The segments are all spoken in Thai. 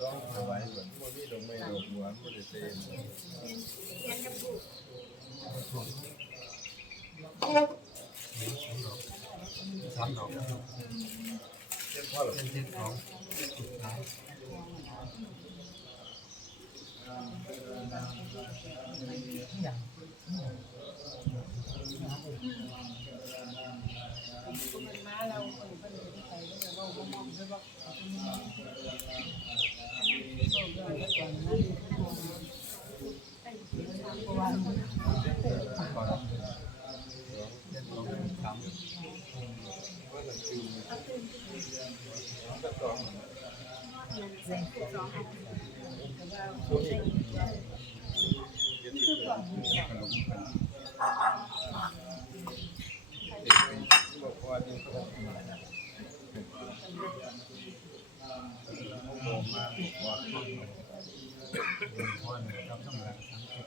ต้องเอาไว้เหมือนมันมีดอกไม้ดอกบัวมันจะเต็มสามดอกเต็มพ่อหรอเป็นเจ็ดดอกสุดท้ายอย่างม้าเราคนไปใส่ก็จะว่าบ่มองใช่ป่ะวัน ก่อนเจ็ดดอกสาม ว่าหลังคืนก็สอง เซ็งสองขนมกัน บอกว่าที่เขาโมมาบอกว่า พ่อเนี่ยเราต้องรักทั้งคน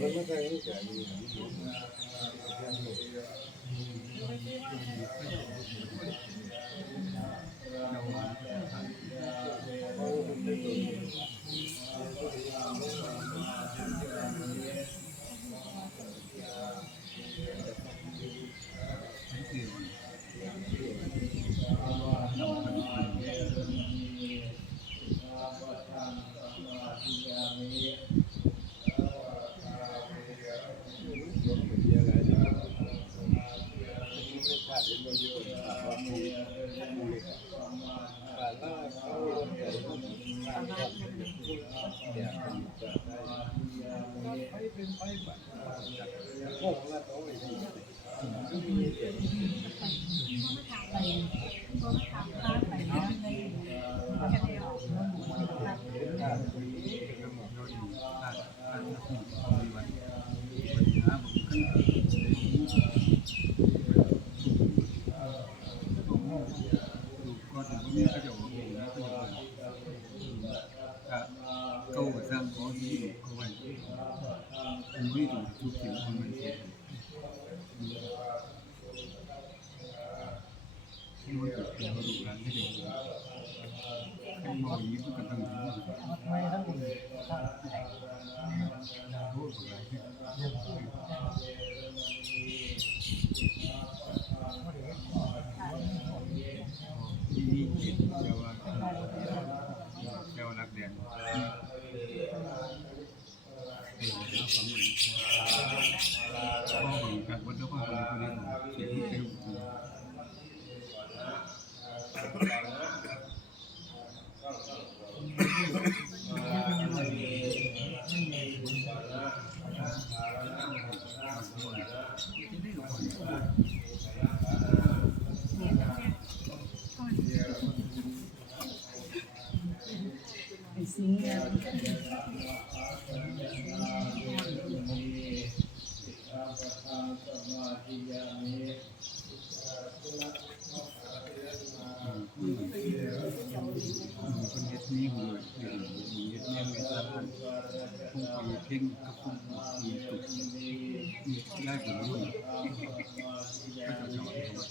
มันไม่ใช่ที่จะมีก็ถึงพวกนี้ก็จะโอเคนะก็จะcâu ở giang có ví dụ câu này ví dụ chụp kiểu con mình khi mà chụp kiểu đủ là cái điều cái màu ý tôi cần tăng thứไม่ต้องมี là vô của lại đi chỉ theo lạc đèn để nó phóng mình có bằng các vấn đề của mình chỉ kêuสีเงิน คนเฮ็ดนี้หูเฮ็ดแม่ไม่ทราบคงไปเพ่งกับคงมีตุกมีได้ผลด้วยก็จะสอน